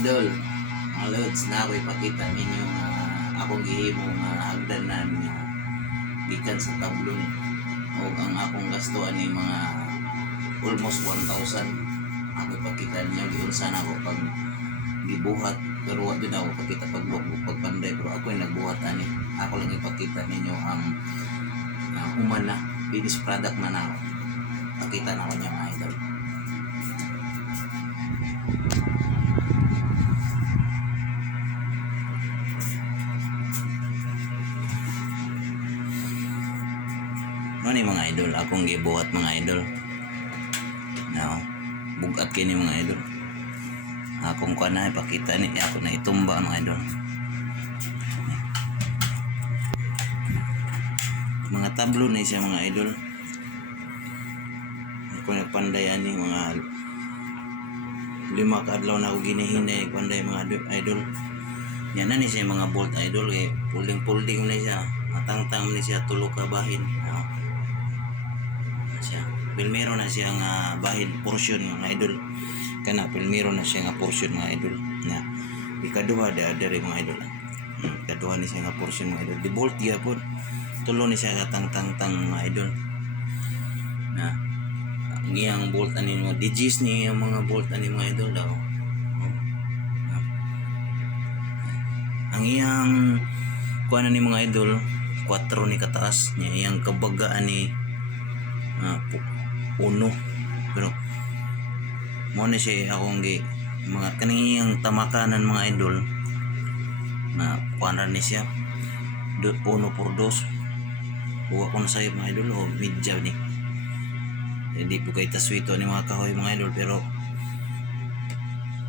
idol, mga lods, na ako ipakita ninyo akong gihimong hagdanan gikan sa tablon o ang akong gastuan ni mga almost 1,000. Ako ipakita ninyo giunsa na ako pag gibuhat, pero wala din ako pakita pagpanday, pero ako yung nagbuhat ani. Ako lang ipakita ninyo ang human na finished product na ako. Pakita na ako niya mga idol. Ano ni mga idol, akong gibuhat mga idol. Now, bugat kini mga idol. Akong kuha na ipakita ni ako na itumba mga idol. Mga tablo na siya mga idol. Ako nagpandayan ni mga 5 ka adlaw na ako ginihinay panday mga idol. Yan na ni siya mga bolt idol, pulding na siya, matangtang ni siya, tulog ka bahin. Siya pilmero na siya nga bahin portion mga idol, kana pilmero na siya nga portion mga idol na ikaduha dari mga idol. Ikaduha ni siya nga portion mga idol, di bolt gyapon, tulo ni siya katang-tang mga idol na ang iyang bolt ani mo digis ni ang mga bolt ani mga idol daw. Ang iyang kuha na ni mga idol 4 ni kataas niya, iyang kabaga ani 1, pero mo na siya akong mga kaniyang tamakanan mga idol na kuha ni siya 1/2. Huwag ko na sa'yo mga idol o medya ni hindi po kayo taswito ni mga kahoy mga idol, pero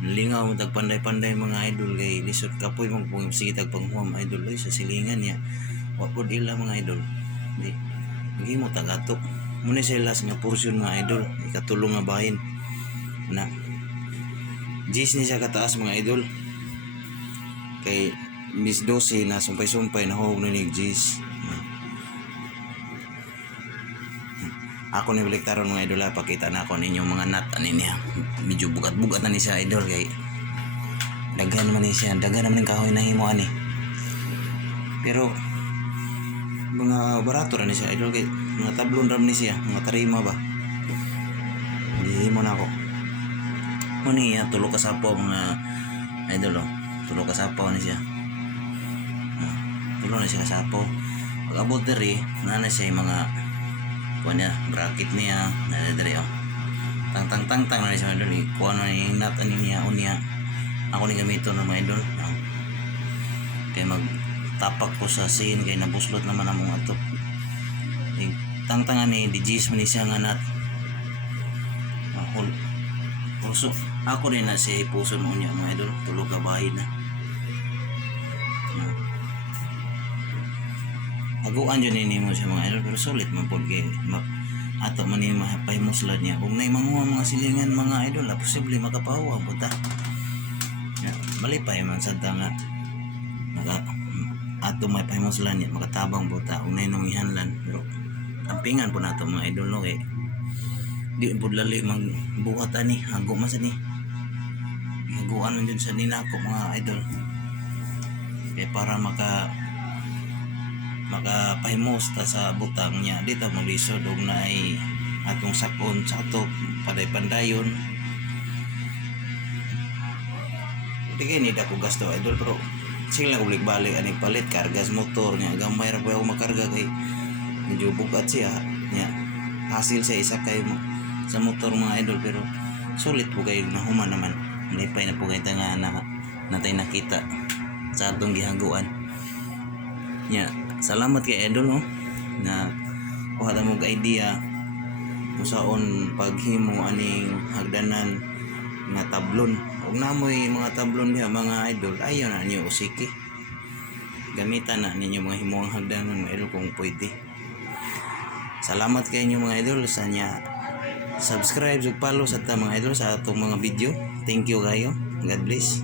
lingaw mo tagpanday-panday mga idol kay lisod kapoy mo kung sige tagpanghuam idol sa silingan niya wapod ila mga idol hindi mo tagato muna sa ilas nga portion mga idol, ikatulong nga bahin na G's ni siya kataas mga idol, kay Miss 12 na sumpay-sumpay na huwag na ni G's. Ako ni baliktaron mga idol, pakita na ako ninyo mga nut ani niya, medyo bugat-bugat na ni siya idol, kay daghan naman ni siya, daghan naman ng kahoy na himo ani, pero mga barato na ni siya idol, kay mga tablon ram ni siya, mga tarima ba, hindi mo na ako muni tulo ka sapaw mga idol tulo ka sapaw ni siya, tulo na siya kasapaw. Pag abot diri na siya mga kuha niya, bracket niya na diri tang na siya idol, kuha na yung nut ani niya unya ako ni gamito ng mga idol kay magtapak ko sa sin kay nabuslot naman ang mga to. Tangtangan ni digis man siya nga nut puso ako rin na si puso mo niya mga idol, tulog ka bahay na aguan dyan ini mo siya mga idol, pero sulit man po kay ato man yung mapahimuslad niya kung na manguha mga silingan mga idol posible makapahuwa po ta malipay man sa nga ato may pahimuslan niya makatabang po ta kung na yung ihanlan, pero tampingan po nato mga idol no, kay di po lali magbuhat ani hago man sa ni haguan man dyan sa ninako mga idol, kaya para makapahimos ta sa butang niya dito maglisod og na ay atong sakon sa ato panday-pandayon. Hindi kayo nida ko gasto idol, pero sila ko balik aning palit kargas motor niya, gamay ra po ako makarga kay medyo bugat siya niya, hasil siya isa kayo sa motor mga idol, pero sulit po kayo na human naman, nalipay na po kayo nga natay nakita sa atong gihaguan niya. Salamat kay idol na kuha ta mo ka idea kung saon paghimo aning hagdanan nga tablon, ug namoy mga tablon diha mga idol ayo na niyo usiki gamitan na ninyo mga himuang hagdanan mga idol kung pwede. Salamat kay inyo mga idol sa nya subscribe ug follow sa ta mga idol sa atong mga video. Thank you kayo, God bless.